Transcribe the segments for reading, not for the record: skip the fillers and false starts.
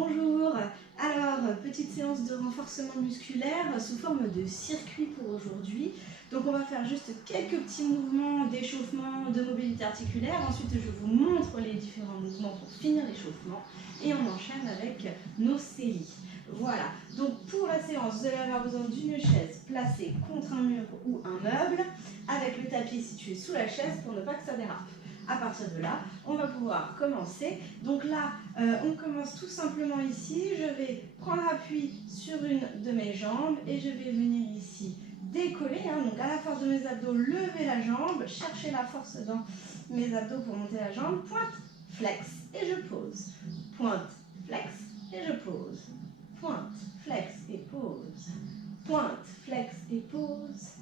Bonjour, alors petite séance de renforcement musculaire sous forme de circuit pour aujourd'hui. Donc on va faire juste quelques petits mouvements d'échauffement, de mobilité articulaire. Ensuite je vous montre les différents mouvements pour finir l'échauffement et on enchaîne avec nos séries. Voilà, donc pour la séance vous allez avoir besoin d'une chaise placée contre un mur ou un meuble avec le tapis situé sous la chaise pour ne pas que ça dérape. À partir de là, on va pouvoir commencer. Donc là, on commence tout simplement ici. Je vais prendre appui sur une de mes jambes et je vais venir ici décoller. Donc à la force de mes abdos, lever la jambe, chercher la force dans mes abdos pour monter la jambe. Pointe, flex et je pose. Pointe, flex et je pose. Pointe, flex et pose. Pointe, flex et pose.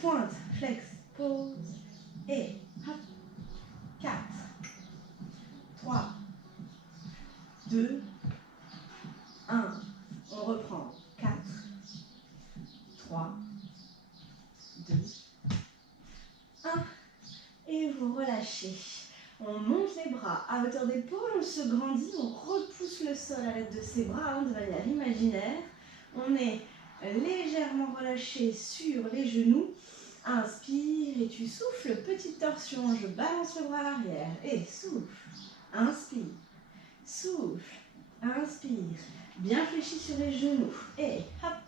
Pointe, flex, pose. Et hop. 4, 3, 2, 1. On reprend. 4, 3, 2, 1. Et vous relâchez. On monte les bras à hauteur d'épaule, on se grandit, on repousse le sol à l'aide de ses bras de manière imaginaire. On est légèrement relâché sur les genoux. Inspire et tu souffles, petite torsion, je balance le bras à l'arrière et souffle, inspire, souffle, inspire, bien fléchi sur les genoux et hop,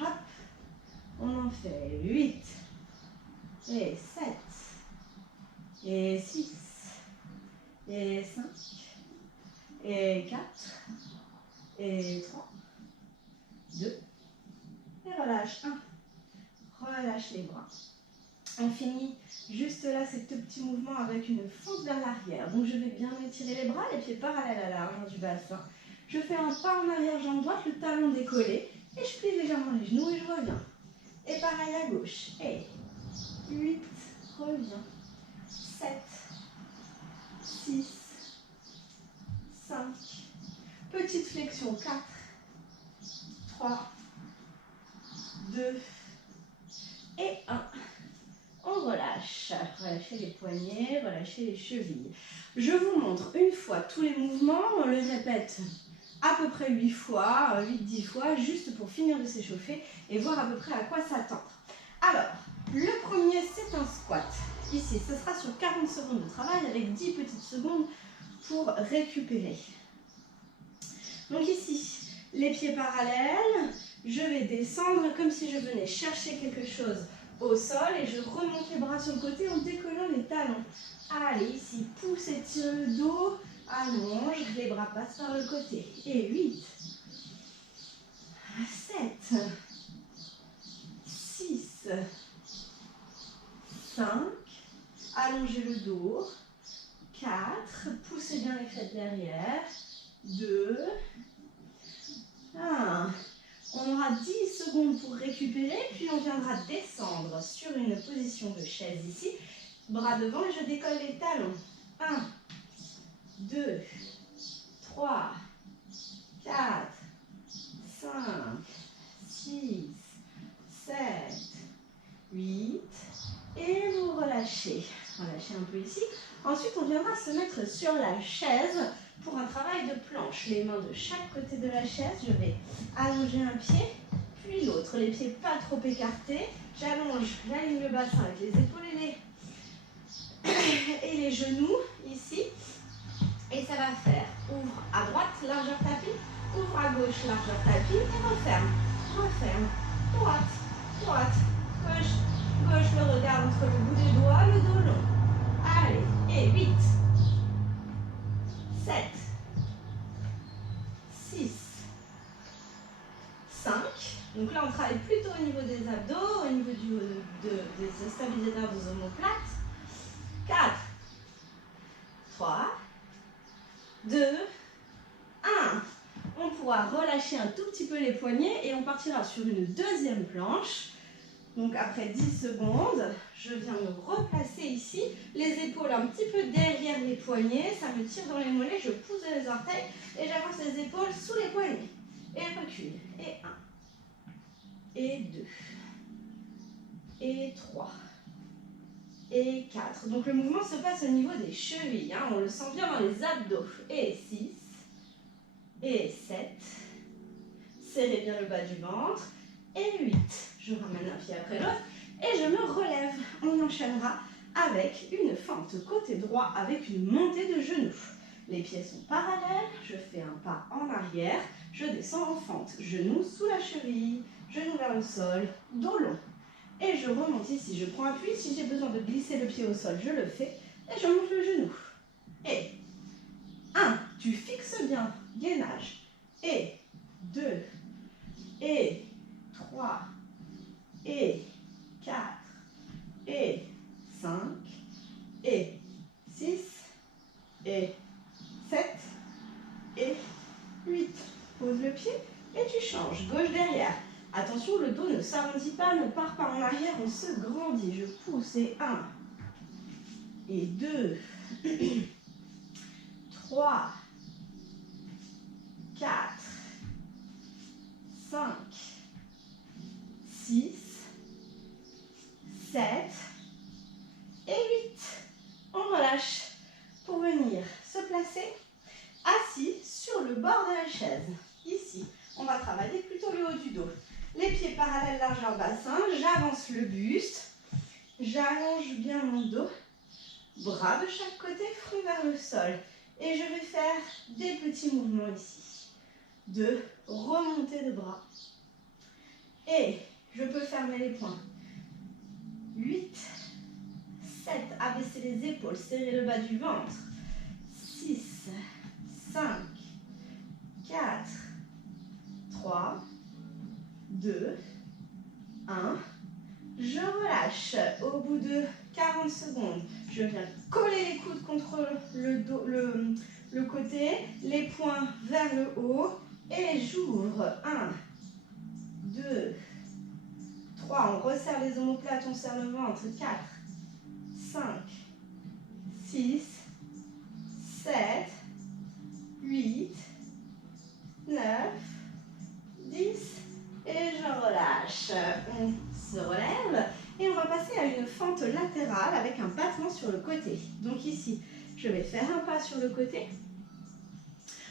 hop, on en fait 8 et 7 et 6 et 5 et 4 et 3, 2 et relâche 1. Relâche les bras. On finit juste là ces deux petits mouvements avec une fente vers l'arrière. Donc je vais bien étirer les bras, les pieds parallèles à la largeur du bassin. Je fais un pas en arrière, jambe droite, le talon décollé. Et je plie légèrement les genoux et je reviens. Et pareil à gauche. Et 8, reviens. 7, 6, 5. Petite flexion. 4, 3, 2, et 1. On relâche. Relâchez les poignets, relâchez les chevilles. Je vous montre une fois tous les mouvements. On les répète à peu près 8 fois, 8-10 fois, juste pour finir de s'échauffer et voir à peu près à quoi s'attendre. Alors, le premier, c'est un squat. Ici, ce sera sur 40 secondes de travail avec 10 petites secondes pour récupérer. Donc ici, les pieds parallèles. Je vais descendre comme si je venais chercher quelque chose au sol et je remonte les bras sur le côté en décollant les talons. Allez, ici, pousse, étire le dos, allonge, les bras passent par le côté. Et 8, 7, 6, 5, allongez le dos, 4, poussez bien les fêtes derrière, 2, 1. On aura 10 secondes pour récupérer, puis on viendra descendre sur une position de chaise ici. Bras devant et je décolle les talons. 1, 2, 3, 4, 5, 6, 7, 8. Et vous relâchez. Relâchez un peu ici. Ensuite, on viendra se mettre sur la chaise pour un travail de planche. Les mains de chaque côté de la chaise. Je vais allonger un pied, puis l'autre. Les pieds pas trop écartés. J'allonge, j'aligne le bassin avec les épaules et les genoux ici. Et ça va faire ouvre à droite, largeur tapis, ouvre à gauche, largeur tapis, et referme, referme, droite, droite, gauche, gauche, le regard entre le bout des doigts, le dos long. Allez, et 8, 7, 6, 5. Donc là, on travaille plutôt au niveau des abdos, au niveau des stabilisateurs des omoplates. 4, 3, 2, 1. On pourra relâcher un tout petit peu les poignets et on partira sur une deuxième planche. Donc après 10 secondes, je viens me replacer ici, les épaules un petit peu derrière les poignets, ça me tire dans les mollets, je pousse les orteils et j'avance les épaules sous les poignets. Et recule. Et 1. Et 2. Et 3. Et 4. Donc le mouvement se passe au niveau des chevilles, on le sent bien dans les abdos. Et 6. et 7. Serrez bien le bas du ventre. Et 8. Je ramène un pied après l'autre et je me relève. On enchaînera avec une fente côté droit avec une montée de genoux. Les pieds sont parallèles, je fais un pas en arrière, je descends en fente. Genoux sous la cheville, genoux vers le sol, dos long. Et je remonte ici, je prends appui. Si j'ai besoin de glisser le pied au sol, je le fais. Et je monte le genou. Et 1, tu fixes bien, gainage. Et 2, et 3, et 4, et 5, et 6, et 7, et 8. Pose le pied et tu changes. Gauche derrière. Attention, le dos ne s'arrondit pas, ne part pas en arrière, on se grandit. Je pousse et 1, et 2, 3, 4, 5, 6, 7 et 8. On relâche pour venir se placer assis sur le bord de la chaise. Ici, on va travailler plutôt le haut du dos. Les pieds parallèles, largeur bassin, j'avance le buste, j'allonge bien mon dos, bras de chaque côté, front vers le sol. Et je vais faire des petits mouvements ici, de remontée de bras. Et je peux fermer les poings. 8, 7, abaisser les épaules, serrer le bas du ventre. 6, 5, 4, 3, 2, 1. Je relâche. Au bout de 40 secondes, je viens coller les coudes contre le côté, les poings vers le haut et j'ouvre. 1, 2, 3. On resserre les omoplates, on serre le ventre. 4, 5, 6, 7, 8, 9, 10 et je relâche. On se relève et on va passer à une fente latérale avec un battement sur le côté. Donc ici, je vais faire un pas sur le côté.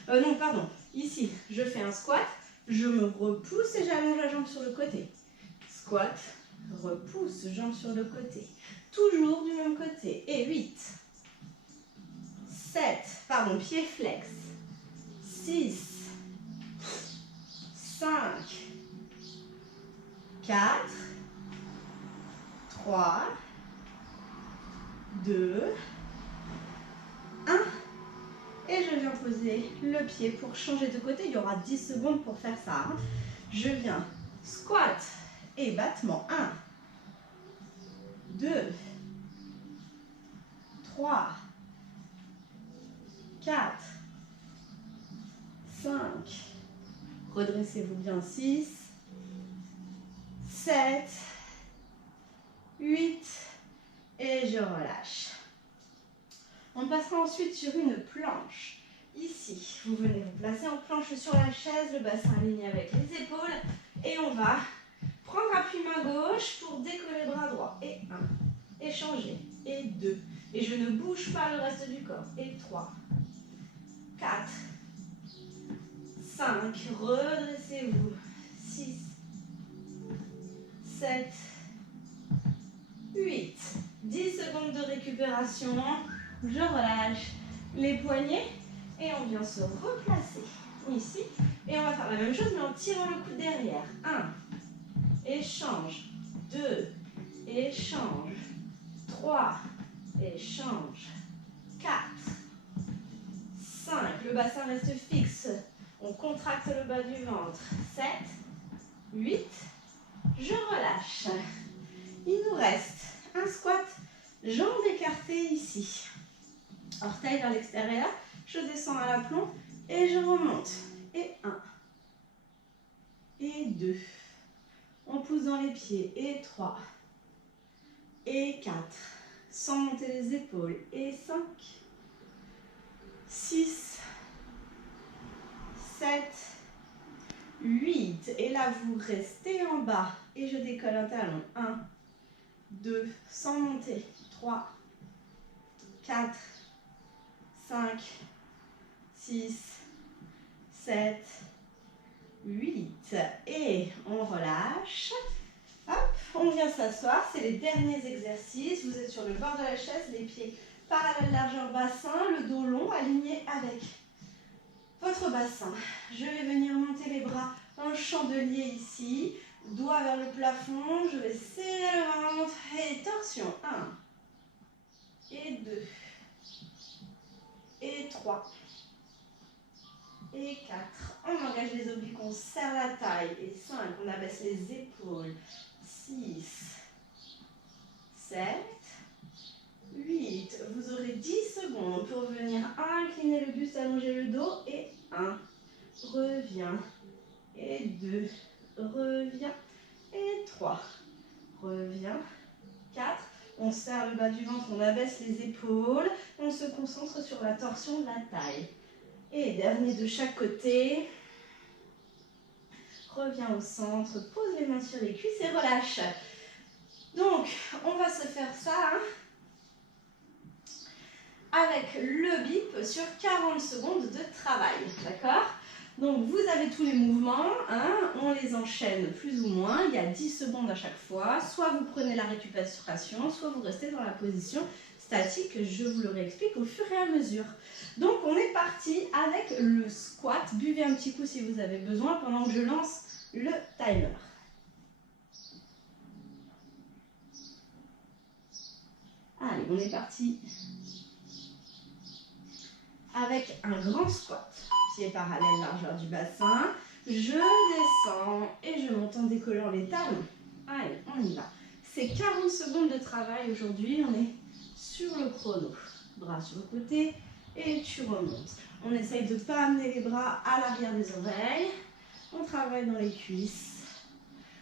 Non, pardon. Ici, je fais un squat, je me repousse et j'allonge la jambe sur le côté. Squat, repousse, jambe sur le côté. Toujours du même côté. Et 8, 7, pardon, pied flex. 6, 5, 4, 3, 2, 1. Et je viens poser le pied pour changer de côté. Il y aura 10 secondes pour faire ça. Je viens squat et battement. 1, 2, 3, 4, 5. Redressez-vous bien. 6, 7, 8. Et je relâche. On passera ensuite sur une planche. Ici, vous venez vous placer en planche sur la chaise, le bassin aligné avec les épaules. Et on va prendre appui main gauche pour décoller bras droit. Et 1. Et changer. Et 2. Et je ne bouge pas le reste du corps. Et 3. 4. 5. Redressez-vous. 6. 7. 8. 10 secondes de récupération. Je relâche les poignets et on vient se replacer ici. Et on va faire la même chose mais en tirant le coude derrière. 1, échange. 2, échange. 3, échange. 4, 5, le bassin reste fixe. On contracte le bas du ventre. 7, 8, je relâche. Il nous reste un squat, jambes écartées ici. Orteil vers l'extérieur, je descends à l'aplomb et je remonte. Et 1, et 2, on pousse dans les pieds, et 3, et 4, sans monter les épaules, et 5, 6, 7, 8, et là vous restez en bas, et je décolle un talon, 1, 2, sans monter, 3, 4, 5, 6, 7, 8. Et on relâche. Hop, on vient s'asseoir. C'est les derniers exercices. Vous êtes sur le bord de la chaise, les pieds parallèles largeur bassin, le dos long, aligné avec votre bassin. Je vais venir monter les bras en chandelier ici. Doigt vers le plafond. Je vais serrer le ventre. Et torsion. 1. Et 2. Et 3. Et 4. On engage les obliques, on serre la taille. Et 5. On abaisse les épaules. 6. 7. 8. Vous aurez 10 secondes pour venir incliner le buste, allonger le dos. Et 1. Reviens. Et 2. Reviens. Et 3. Reviens. 4. On serre le bas du ventre, on abaisse les épaules. On se concentre sur la torsion de la taille. Et dernier de chaque côté. Reviens au centre, pose les mains sur les cuisses et relâche. Donc, on va se faire ça avec le bip sur 40 secondes de travail. D'accord ? Donc, vous avez tous les mouvements, on les enchaîne plus ou moins. Il y a 10 secondes à chaque fois. Soit vous prenez la récupération, soit vous restez dans la position statique. Je vous le réexplique au fur et à mesure. Donc, on est parti avec le squat. Buvez un petit coup si vous avez besoin pendant que je lance le timer. Allez, on est parti avec un grand squat. Pieds parallèles, largeur du bassin. Je descends et je monte en décollant les talons. Allez, on y va. C'est 40 secondes de travail aujourd'hui. On est sur le chrono. Bras sur le côté et tu remontes. On essaye de ne pas amener les bras à l'arrière des oreilles. On travaille dans les cuisses.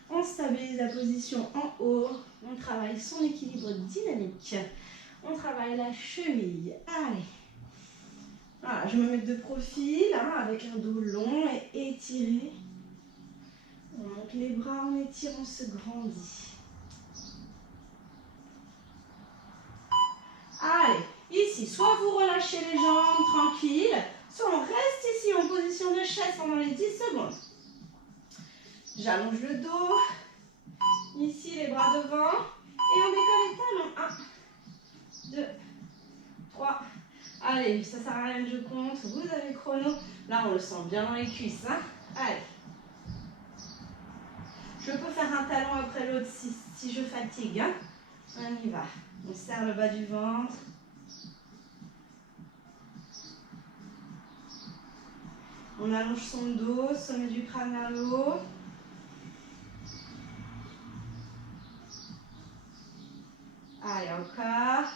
On stabilise la position en haut. On travaille son équilibre dynamique. On travaille la cheville. Allez. Voilà, je me mets de profil avec un dos long et étiré. On monte les bras, on étire, on se grandit. Allez, ici, soit vous relâchez les jambes tranquilles, soit on reste ici en position de chaise pendant les 10 secondes. J'allonge le dos. Ici, les bras devant. Et on décolle les talons. 1, 2, 3. Allez, ça sert à rien que je compte. Vous avez chrono. Là, on le sent bien dans les cuisses. Allez. Je peux faire un talon après l'autre si je fatigue. On y va. On serre le bas du ventre. On allonge son dos, sommet du crâne vers le haut. Allez, encore.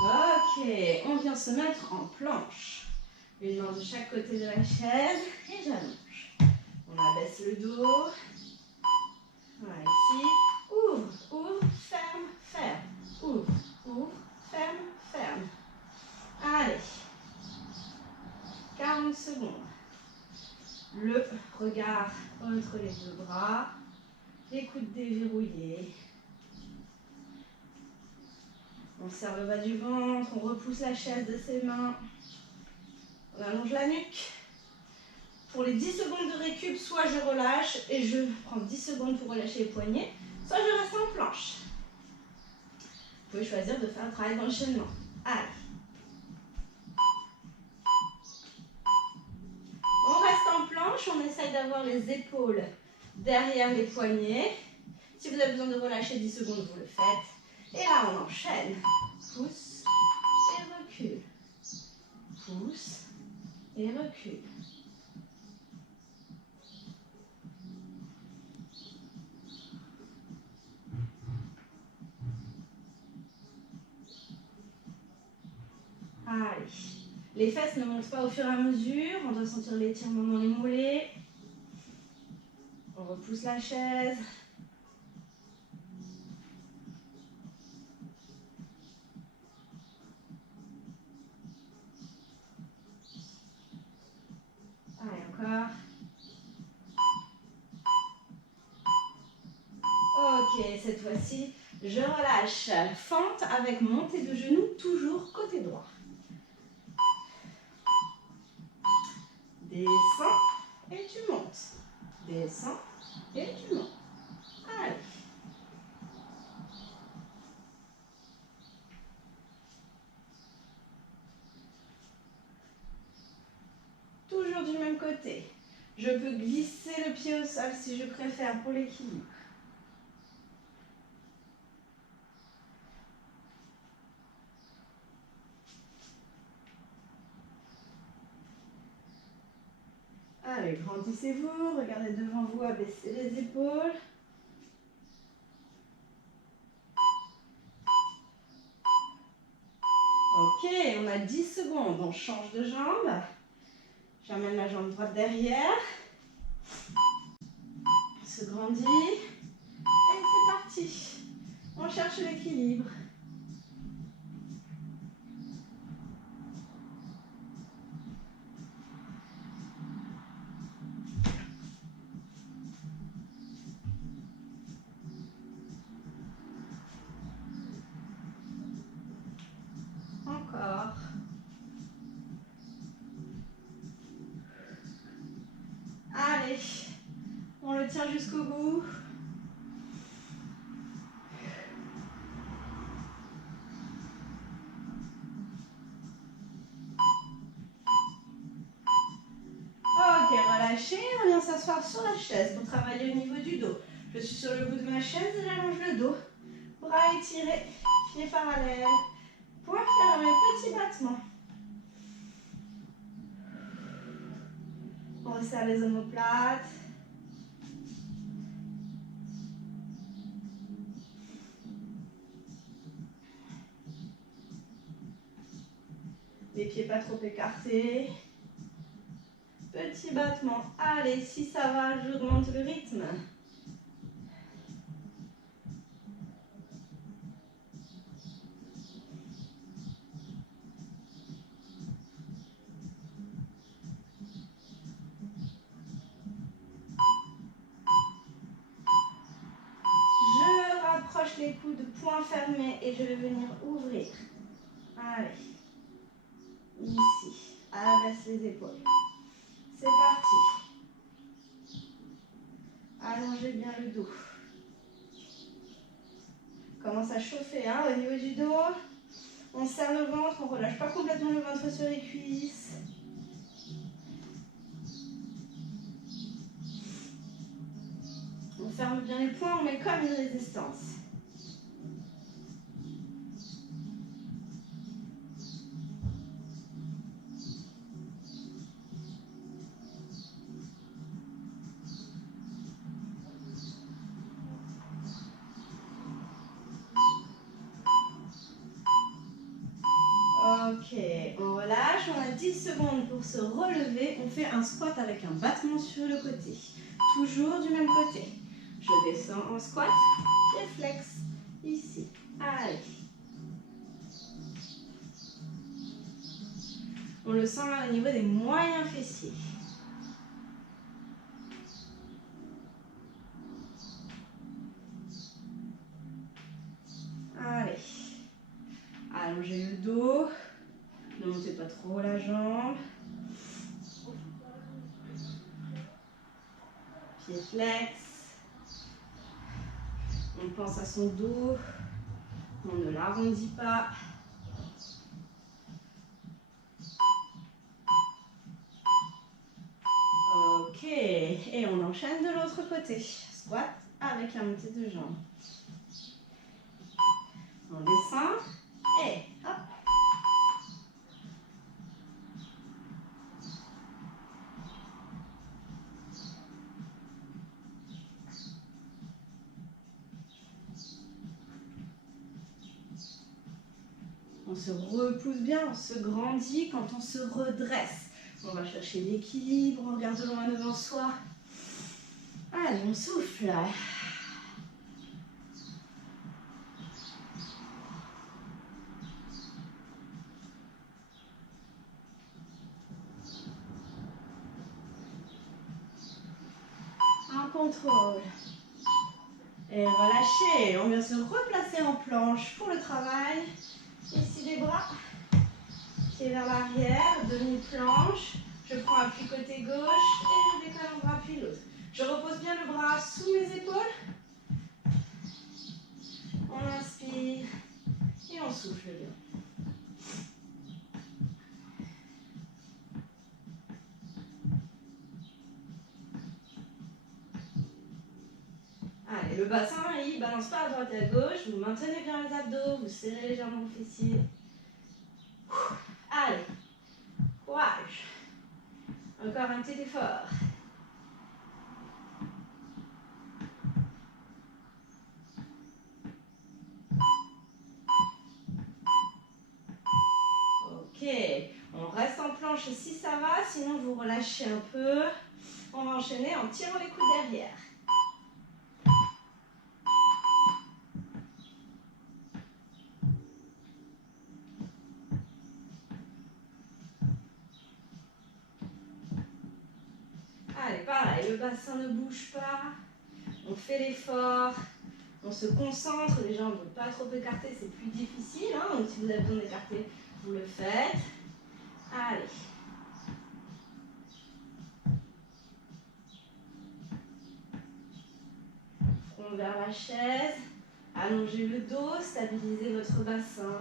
Ok, on vient se mettre en planche. Une main de chaque côté de la chaise et j'allonge. On abaisse le dos. Voilà, ici. Ouvre, ouvre, ferme, ferme. Ouvre, ouvre, ferme, ferme. Allez. 40 secondes. Le regard entre les deux bras. Les coudes déverrouillés. On serre le bas du ventre, on repousse la chaise de ses mains. On allonge la nuque. Pour les 10 secondes de récup, soit je relâche et je prends 10 secondes pour relâcher les poignets, soit je reste en planche. Vous pouvez choisir de faire un travail d'enchaînement. Allez. On reste en planche, on essaye d'avoir les épaules derrière les poignets. Si vous avez besoin de relâcher 10 secondes, vous le faites. Et là, on enchaîne. Pousse et recule. Pousse et recule. Allez. Les fesses ne montent pas au fur et à mesure. On doit sentir l'étirement dans les mollets. On repousse la chaise. Allez, encore. Ok, Ok, cette fois-ci, je relâche. Fente avec montée de genoux, toujours côté droit. Descends et tu montes. Descends et tu montes. Allez. Toujours du même côté. Je peux glisser le pied au sol si je préfère pour l'équilibre. Allez, grandissez-vous, regardez devant vous, abaissez les épaules. Ok, on a 10 secondes, on change de jambe. J'amène la jambe droite derrière. On se grandit. Et c'est parti. On cherche l'équilibre. Encore. Allez, on le tient jusqu'au bout. Ok, relâchez, on vient s'asseoir sur la chaise pour travailler au niveau du dos. Je suis sur le bout de ma chaise et j'allonge le dos. Bras étirés, pieds parallèles. Poings fermés, petit battement. On resserre les omoplates. Les pieds pas trop écartés. Petit battement. Allez, si ça va, j'augmente le rythme. Je rapproche les coudes, poings fermés et je vais venir ouvrir. Allez. Ici. Abaisse les épaules. C'est parti. Allongez bien le dos. Commence à chauffer hein, au niveau du dos. On serre le ventre, on ne relâche pas complètement le ventre sur les cuisses. On ferme bien les poings, on met comme une résistance. Ok, on relâche, on a 10 secondes pour se relever. On fait un squat avec un battement sur le côté. Toujours du même côté. Je descends en squat, je flex ici. Allez. On le sent là au niveau des moyens fessiers. Allez. Allongez le dos. Ne montez pas trop la jambe. Pied flex. On pense à son dos. On ne l'arrondit pas. Ok. Et on enchaîne de l'autre côté. Squat avec la montée de jambe. On descend. Et hop. On se repousse bien, on se grandit quand on se redresse. On va chercher l'équilibre, on regarde loin devant soi. Allez, on souffle. En contrôle. Et relâchez. On vient se replacer en planche pour le travail. Ici les bras. Pied vers l'arrière, demi-planche. Je prends appui côté gauche et je décolle un bras puis l'autre. Je repose bien le bras sous mes épaules. On inspire et on souffle bien. Allez, le bassin, il ne balance pas à droite et à gauche. Vous maintenez bien les abdos, vous serrez légèrement le fessier. Allez, courage. Encore un petit effort. Ok, on reste en planche si ça va, sinon vous relâchez un peu. On va enchaîner en tirant les coudes derrière. Allez, pareil, le bassin ne bouge pas. On fait l'effort. On se concentre, les jambes ne pas trop écartées, c'est plus difficile. Hein, donc si vous avez besoin d'écarter, vous le faites. Allez. Front vers la chaise. Allongez le dos, stabilisez votre bassin.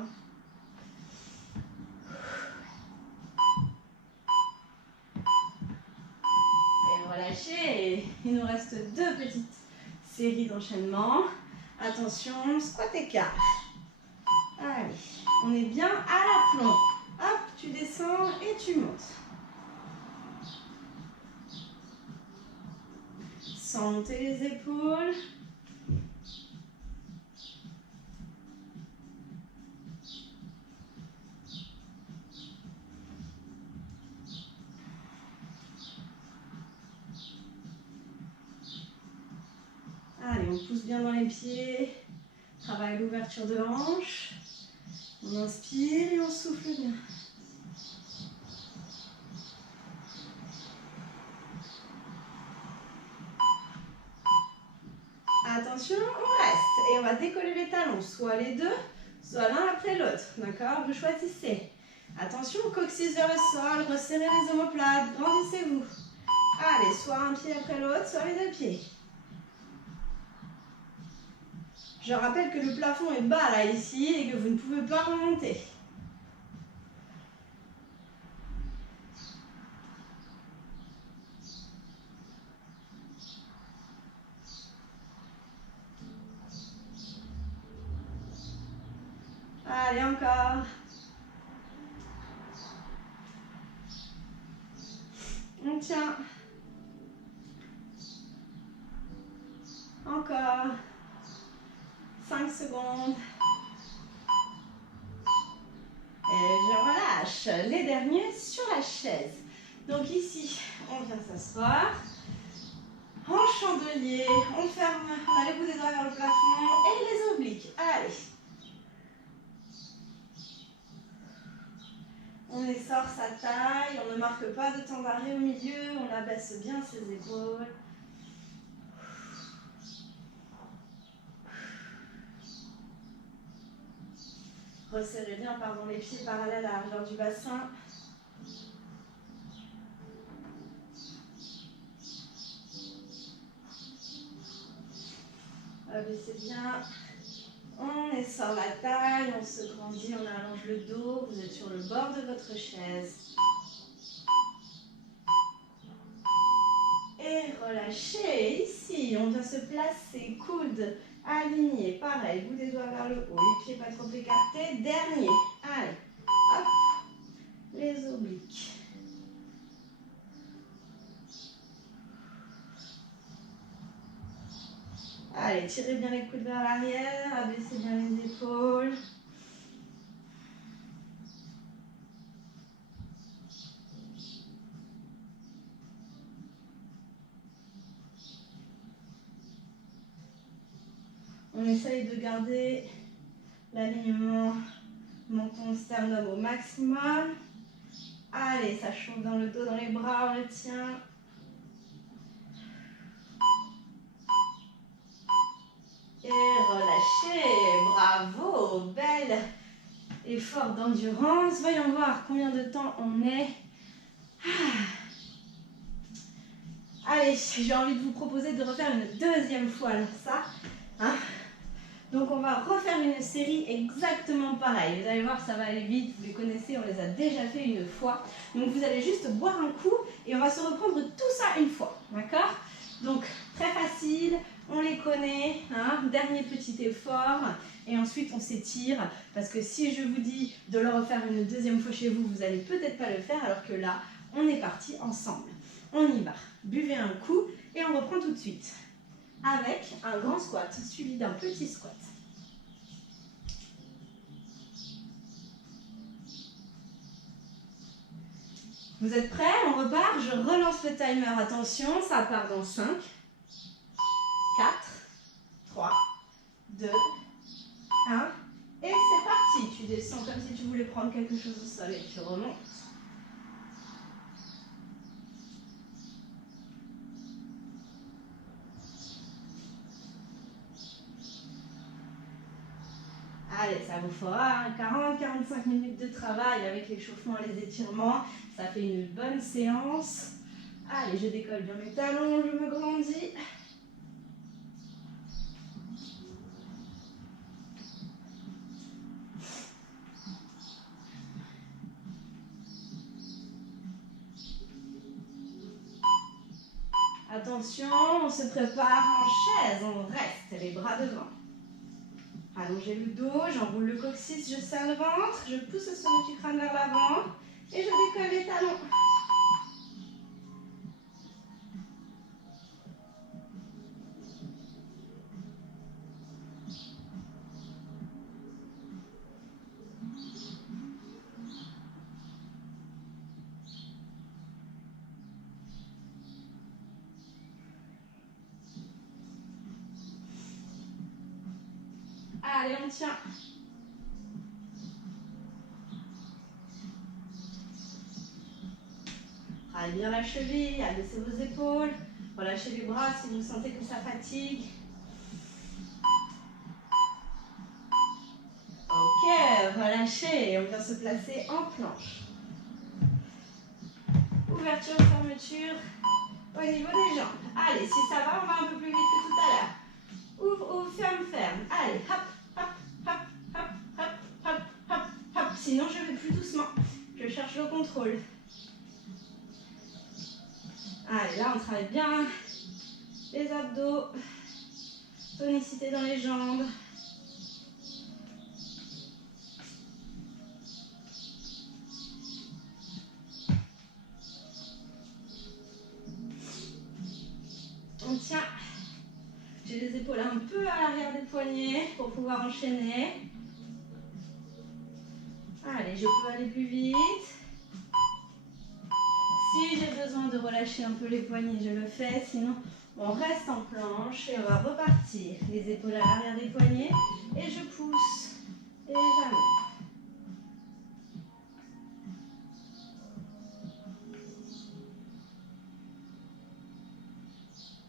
Et relâchez. Il nous reste 2 petites séries d'enchaînement. Attention, squat écart. Allez, on est bien à l'aplomb. Hop, tu descends et tu montes. Sans monter les épaules. Allez, on pousse bien dans les pieds. Travaille l'ouverture de hanche. On inspire et on souffle bien. Attention, on reste. Et on va décoller les talons, soit les deux, soit l'un après l'autre. D'accord? Vous choisissez. Attention, coccyx vers le sol, resserrez les omoplates, grandissez-vous. Allez, soit un pied après l'autre, soit les 2 pieds. Je rappelle que le plafond est bas là, ici, et que vous ne pouvez pas remonter. Allez, encore. On tient. Encore. 5 secondes. Et je relâche. Les derniers sur la chaise. Donc ici, on vient s'asseoir. En chandelier, on ferme, on a les bouts des doigts vers le plafond et les obliques. Allez. On essore sa taille, on ne marque pas de temps d'arrêt au milieu, on abaisse bien ses épaules. Resserrez bien les pieds parallèles à la largeur du bassin. Abaissez bien. On essore la taille, on se grandit, on allonge le dos. Vous êtes sur le bord de votre chaise. Et relâchez. Ici, on vient se placer, coude aligné. Pareil, bout des doigts vers le haut. Les pieds pas trop écartés. Dernier. Allez. Hop. Les obliques. Allez, tirez bien les coudes vers l'arrière, abaissez bien les épaules. On essaye de garder l'alignement menton-sternum au maximum. Allez, ça chauffe dans le dos, dans les bras, on le tient. effort d'endurance. Voyons voir combien de temps on est. Allez, j'ai envie de vous proposer de refaire une deuxième fois ça. Hein. Donc on va refaire une série exactement pareille. Vous allez voir, ça va aller vite, vous les connaissez, on les a déjà fait une fois. Donc vous allez juste boire un coup et on va se reprendre tout ça une fois. D'accord? Donc très facile, on les connaît. Hein, dernier petit effort et ensuite on s'étire. Parce que si je vous dis de le refaire une deuxième fois chez vous, vous n'allez peut-être pas le faire alors que là, on est parti ensemble. On y va. Buvez un coup et on reprend tout de suite. Avec un grand squat suivi d'un petit squat. Vous êtes prêts? On repart. Je relance le timer. Attention, ça part dans 5, 4, 3, 2, 1. Et c'est parti. Tu descends comme si tu voulais prendre quelque chose au sol et tu remontes. Allez, ça vous fera 40-45 minutes de travail avec l'échauffement et les étirements. Ça fait une bonne séance. Allez, je décolle bien mes talons, je me grandis. Attention, on se prépare en chaise, on reste les bras devant. Allongez le dos, j'enroule le coccyx, je serre le ventre, je pousse le sommet du crâne vers l'avant et je décolle les talons. Allez, on tient. Allez bien la cheville, abaissez vos épaules, relâchez les bras si vous sentez que ça fatigue. Ok, relâchez et on vient se placer en planche. Ouverture, fermeture au niveau des jambes. Allez, si ça va, on va un peu plus vite que tout à l'heure. Ouvre, ouvre, ferme, ferme. Allez, hop, hop, hop, hop, hop, hop, hop, hop. Sinon, je vais plus doucement. Je cherche le contrôle. Allez, là, on travaille bien les abdos, tonicité dans les jambes. On tient. J'ai les épaules un peu à l'arrière des poignets pour pouvoir enchaîner. Allez, je peux aller plus vite. Si j'ai besoin de relâcher un peu les poignets, je le fais. Sinon, on reste en planche et on va repartir. Les épaules à l'arrière des poignets et je pousse et j'amène.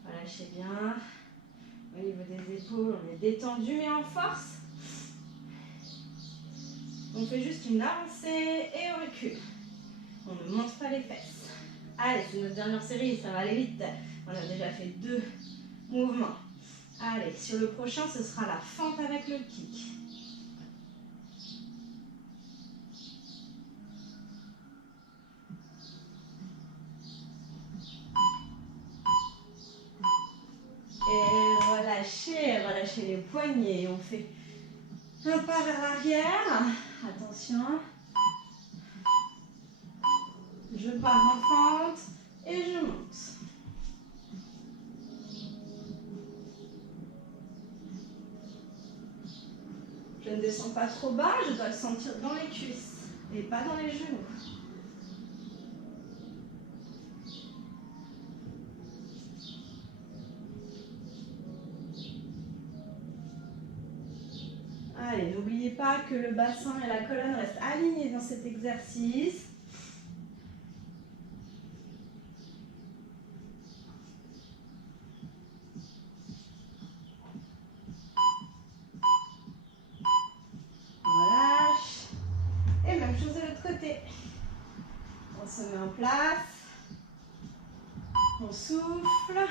Relâchez bien. Au niveau des épaules, on est détendu mais en force. On fait juste une avancée et on recule. On ne monte pas les fesses. Allez, c'est notre dernière série, ça va aller vite. On a déjà fait 2 mouvements. Allez, sur le prochain, ce sera la fente avec le kick. Et relâchez, relâchez les poignets. On fait un pas vers l'arrière. Attention. Je pars en fente et je monte. Je ne descends pas trop bas, je dois le sentir dans les cuisses et pas dans les genoux. Allez, n'oubliez pas que le bassin et la colonne restent alignés dans cet exercice. Relâche. en place. On souffle.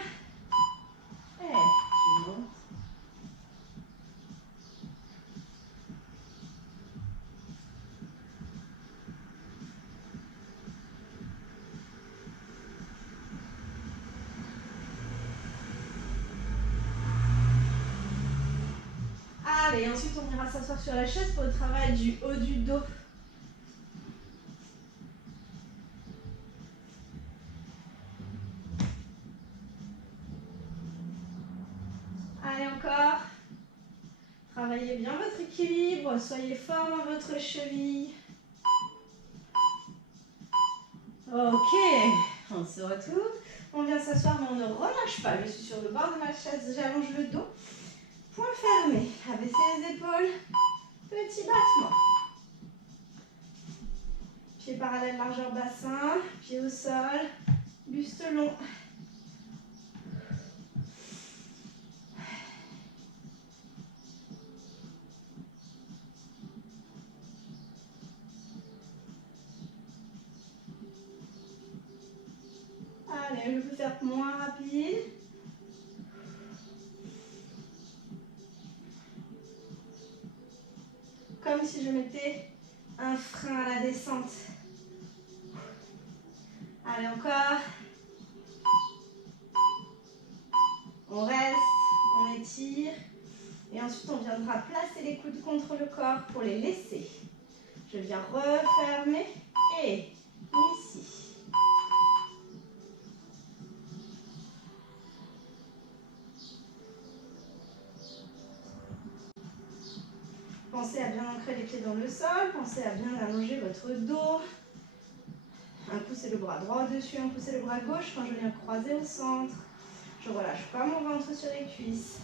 Et je monte. Allez, ensuite on ira s'asseoir sur la chaise pour le travail du haut du dos. Allez, encore. Travaillez bien votre équilibre, soyez fort dans votre cheville. Ok, on se retrouve. On vient s'asseoir mais on ne relâche pas. Je suis sur le bord de ma chaise, j'allonge le dos. Point fermé, abaissez les épaules. Petit battement. Pieds parallèles, largeur bassin, pieds au sol, buste long. Allez, je peux faire moins rapide. Comme si je mettais un frein à la descente. Allez, encore. On reste, on étire. Et ensuite, on viendra placer les coudes contre le corps pour les laisser. Je viens refermer et ici. Pensez à bien ancrer les pieds dans le sol. Pensez à bien allonger votre dos. Un coup, c'est le bras droit au-dessus, un coup, c'est le bras gauche. Quand je viens croiser au centre, je relâche pas mon ventre sur les cuisses.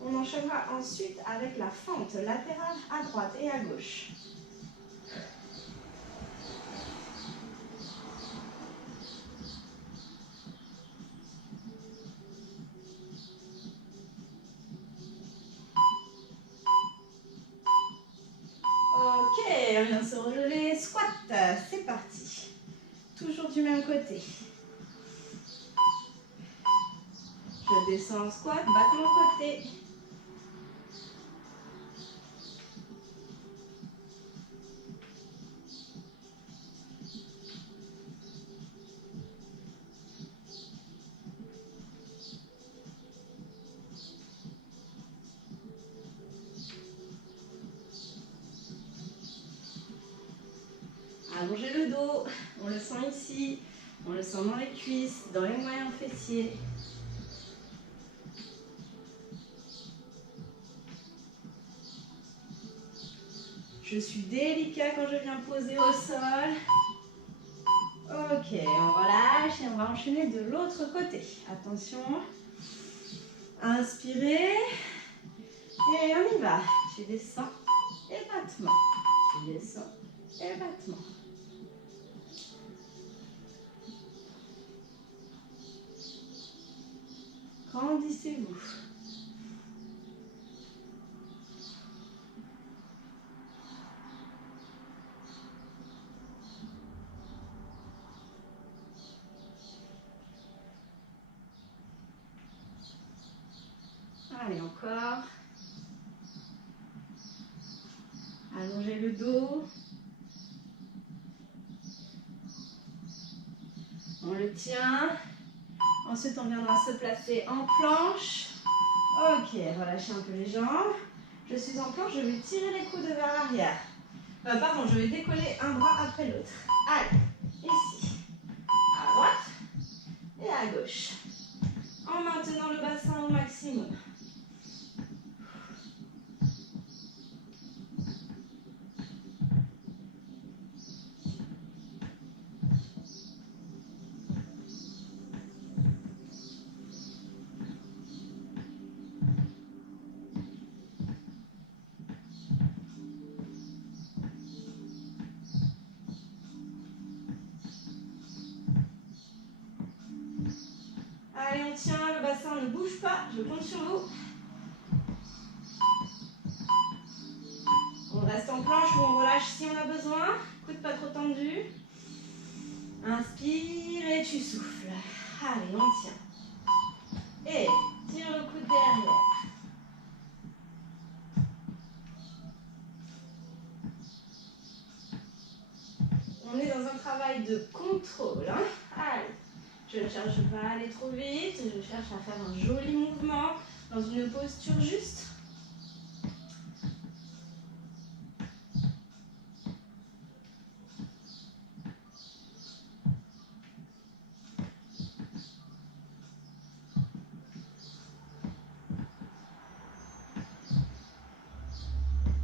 On enchaînera ensuite avec la fente latérale à droite et à gauche. Ok, on vient se relever, squat, c'est parti. Toujours du même côté. Je descends en squat, battement côté. Allongez le dos, on le sent ici, on le sent dans les cuisses, dans les moyens fessiers. Je suis délicat quand je viens poser au sol. Ok, on relâche et on va enchaîner de l'autre côté. Attention, inspirez et on y va. Tu descends et battement. Tu descends et battement. Grandissez-vous. Allez, encore. Allongez le dos. On le tient. Ensuite, on viendra se placer en planche. Ok, relâchez un peu les jambes. Je suis en planche, je vais tirer les coudes vers l'arrière. Pardon, je vais décoller un bras après l'autre. Allez, ici. À droite et à gauche. En maintenant le bassin au maximum. Allez, on tient, le bassin ne bouge pas, je compte sur vous. On reste en planche ou on relâche si on a besoin. Coude pas trop tendu. Inspire et tu souffles. Allez, on tient. Et tire le coude derrière. On est dans un travail de contrôle. Hein. Allez, je ne cherche pas à aller trop vite. Je cherche à faire un joli mouvement dans une posture juste.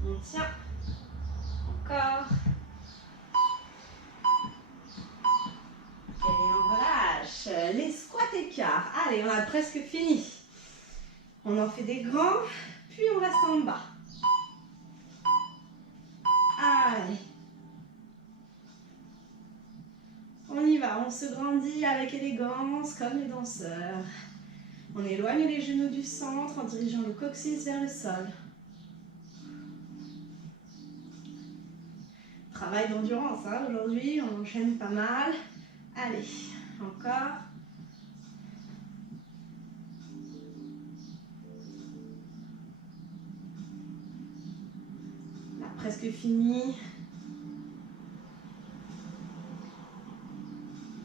On tient. Encore. Et on relâche. Les squats écarts. Allez, on a presque fini. On en fait des grands, puis on reste en bas. Allez. On y va, on se grandit avec élégance comme les danseurs. On éloigne les genoux du centre en dirigeant le coccyx vers le sol. Travail d'endurance, hein, aujourd'hui, on enchaîne pas mal. Allez, encore. On a presque fini.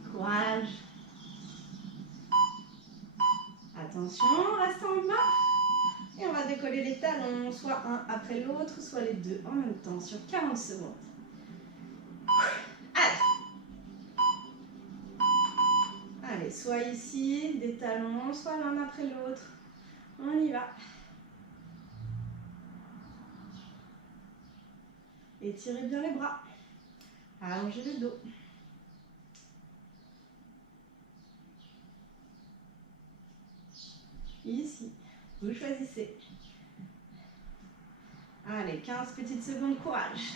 Courage. Attention, on reste en bas. Et on va décoller les talons, soit un après l'autre, soit les deux en même temps, sur 40 secondes. Allez, soit ici, des talons, soit l'un après l'autre. On y va. Étirez bien les bras. Allongez le dos. Ici, vous choisissez. Allez, 15 petites secondes, courage.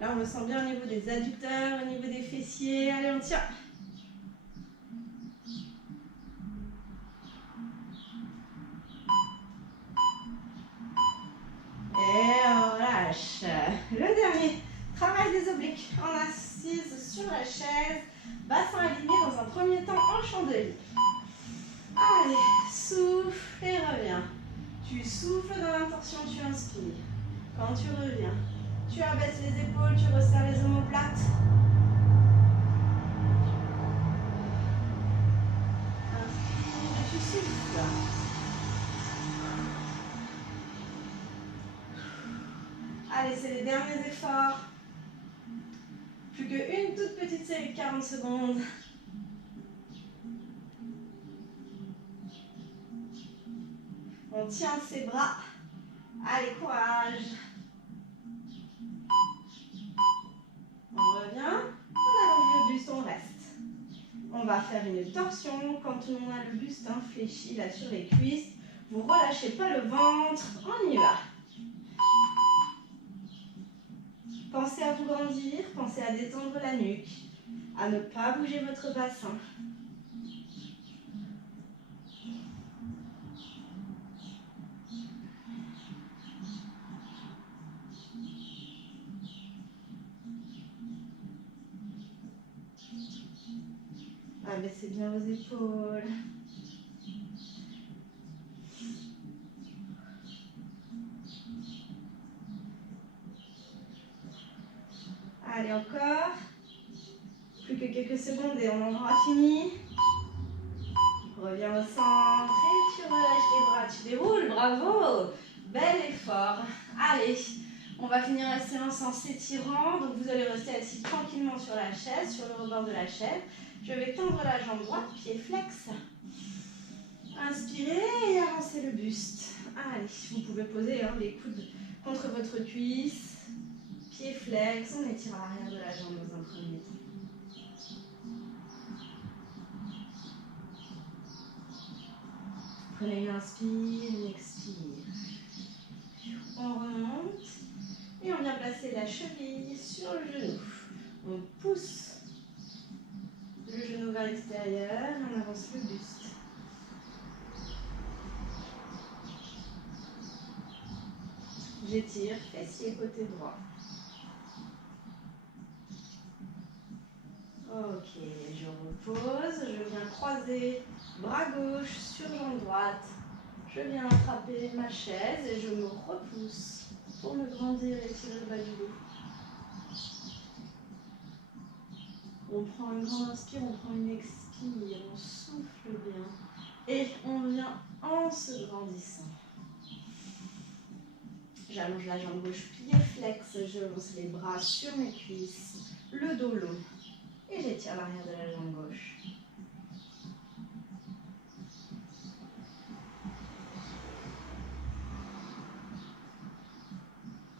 Là, on le sent bien au niveau des adducteurs, au niveau des fessiers. Allez, on tient. Et on relâche. Le dernier, travail des obliques. On assise sur la chaise, bassin aligné dans un premier temps en chandelier. Allez, souffle et reviens. Tu souffles dans l'intention, tu inspires. Quand tu reviens, tu abaisses les épaules, tu resserres les omoplates. Inspire et tu souffles. Allez, c'est les derniers efforts. Plus qu'une toute petite série de 40 secondes. On tient ses bras. Allez, courage. On revient. On allonge le buste, on reste. On va faire une torsion quand on a le buste infléchi là sur les cuisses. Vous relâchez pas le ventre. On y va. Pensez à vous grandir, pensez à détendre la nuque, à ne pas bouger votre bassin. Abaissez bien vos épaules. Allez, encore. Plus que quelques secondes et on en aura fini. Reviens au centre et tu relâches les bras, tu déroules, bravo. Bel effort. Allez, on va finir la séance en s'étirant. Donc vous allez rester assis tranquillement sur la chaise, sur le rebord de la chaise. Je vais tendre la jambe droite, pied flex. Inspirez et avancez le buste. Allez, vous pouvez poser les coudes contre votre cuisse. Pied flex, on étire l'arrière de la jambe dans un premier temps. Prenez une inspire, une expire. On remonte et on vient placer la cheville sur le genou. On pousse le genou vers l'extérieur et on avance le buste. J'étire, fessier côté droit. Ok, je repose, je viens croiser bras gauche sur jambe droite. Je viens attraper ma chaise et je me repousse pour me grandir et tirer le bas du dos. On prend une grande inspire, on prend une expire, on souffle bien. Et on vient en se grandissant. J'allonge la jambe gauche, pied flex, je lance les bras sur mes cuisses, le dos long. Et j'étire l'arrière de la jambe gauche.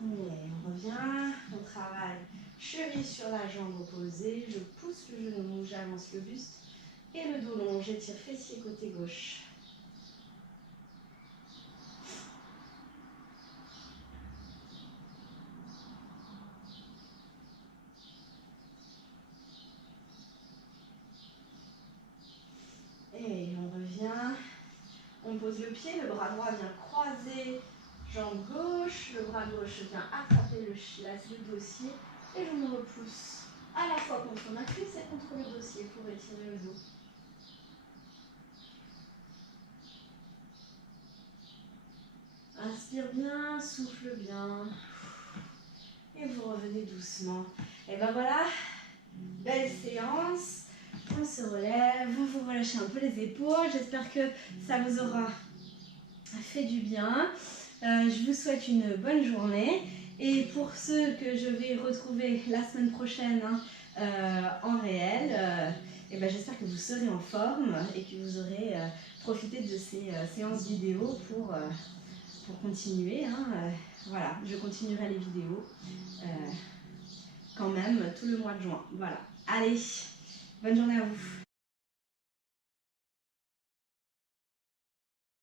Et on revient, on travaille cheville sur la jambe opposée, je pousse le genou, j'avance le buste et le dos long, j'étire fessier côté gauche. Et on revient, on pose le pied, le bras droit vient croiser, jambe gauche, le bras gauche vient attraper le dossier et je me repousse à la fois contre ma cuisse et contre le dossier pour étirer le dos. Inspire bien, souffle bien. Et vous revenez doucement. Et ben voilà, belle séance. On se relève, vous relâchez un peu les épaules. J'espère que ça vous aura fait du bien. Je vous souhaite une bonne journée. Et pour ceux que je vais retrouver la semaine prochaine en réel, et ben j'espère que vous serez en forme et que vous aurez profité de ces séances vidéo pour continuer. Voilà, je continuerai les vidéos quand même tout le mois de juin. Voilà. Allez, bonne journée à vous.